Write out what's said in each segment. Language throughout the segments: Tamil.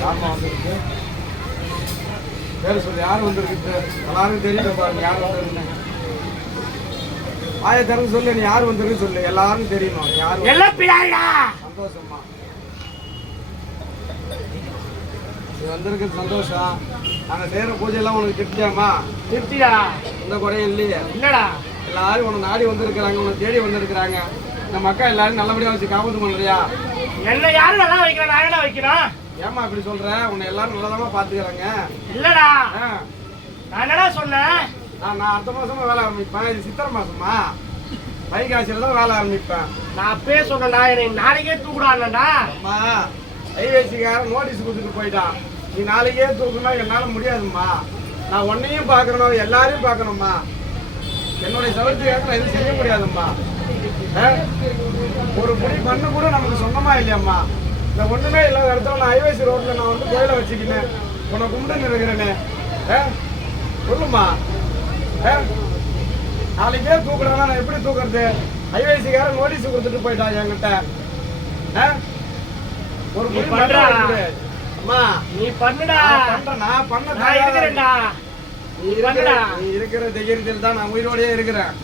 யாருமா வந்துருக்கு? பேர் சொல்லு, யார் வந்துருக்கு? எல்லாருக்கும் தெரியல பாருங்க, யார் வந்துருக்குன்னு. ஆய திறந்து சொல்லு, நீ யார் வந்துருக்கு சொல்லு, எல்லாரும் தெரியணும். யார்? சந்தோஷமா நீ வந்திருக்கு, சந்தோஷம். நாங்கள் செய்கிற பூஜையெல்லாம் உனக்கு திருப்தியாமா? திருப்தியா? எந்த குறையும் இல்லையே? இல்லடா. எல்லாரும் உனக்கு நாடி வந்திருக்கிறாங்க, உனக்கு தேடி வந்திருக்கிறாங்க. இந்த மக்கள் எல்லாரும் நல்லபடியாக வச்சு காப்பாற்று பண்ணுறியா? என்ன யாரும் நல்லா வைக்கிறேன், நான் என்ன வைக்கிறேன்? ஏமா இப்படி சொல்ற? உன்னை எல்லாரும் நல்லதாமா பாத்துக்கிறாங்க. இல்லடா, நான் என்னடா சொன்னேன்? நான் அடுத்த மாசமா வேலை ஆரம்பிப்பேன். இது சித்திரை மாசமா? வைகாசியில தான் வேலை ஆரம்பிப்பேன். நான் அப்பயே சொன்னேன்டா, எனக்கு நாளைக்கே தூக்குடான்டா. அம்மா, ஐவேசிக்காரன் நோட்டீஸ் கொடுத்துட்டு போயிட்டான். நீ நாளைக்கே தூக்குனா என்னால முடியாதும்மா. நான் உன்னையும் பார்க்கணும், எல்லாரையும் பார்க்கணும்மா. என்னுடைய சவர்த்திக்காக எதுவும் செய்ய முடியாதும்மா. ஒரு புடி பண்ணு கூட நமக்கு சொந்தமா இல்லையம்மா. இந்த ஒண்ணுமே இல்லாத இடத்துல நான் ஐவேசி ரோட்ல நான் வந்து கோயிலை வச்சுக்கினேன், உன்னை கும்பிட்டு இருக்கிறேனே. சொல்லுமா, நாளைக்கே தூக்குறேன்னா நான் எப்படி தூக்குறது? ஐவேசிக்காரன் நோட்டீஸ் கொடுத்துட்டு போயிட்டான் என்கிட்ட. ஒரு புடி பண்றா. அம்மா நீ பண்ணுடா. நான் பண்ண இருக்கிறேன்டா. நீ இருக்கிற தைரியத்தில் தான் நான் உயிரோடயே இருக்கிறேன்.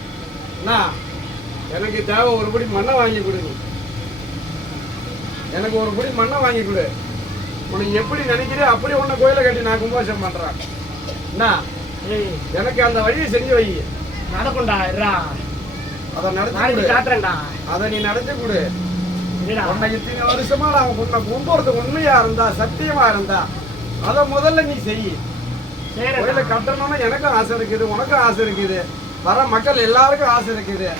எனக்கு தேவை ஒரு படி மண்ணை வாங்கி கொடு. நீ எனக்கு ஒரு படி மண்ணை வாங்கி கொடு. உனக்கு எப்படி நினைக்கிறே அப்படி உன்னை கோயிலை கட்டி நான் கும்பாபிஷேகம் பண்றேன். என்ன எனக்கு அந்த வழியை செஞ்சு வை. நடக்கும்டா. அதை நடத்தி காட்டுறேன்டா. அதை நீ நடத்தி கொடு. உன்னை இத்தனை வருஷமா நான் உன்னை கும்புறது உண்மையா இருந்தா, சத்தியமா இருந்தா, அதை முதல்ல நீ செய். கோயிலை கட்டணும்னு எனக்கும் ஆசை இருக்குது, உனக்கும் ஆசை இருக்குது, வர மக்கள் எல்லாருக்கும் ஆசை இருக்குது.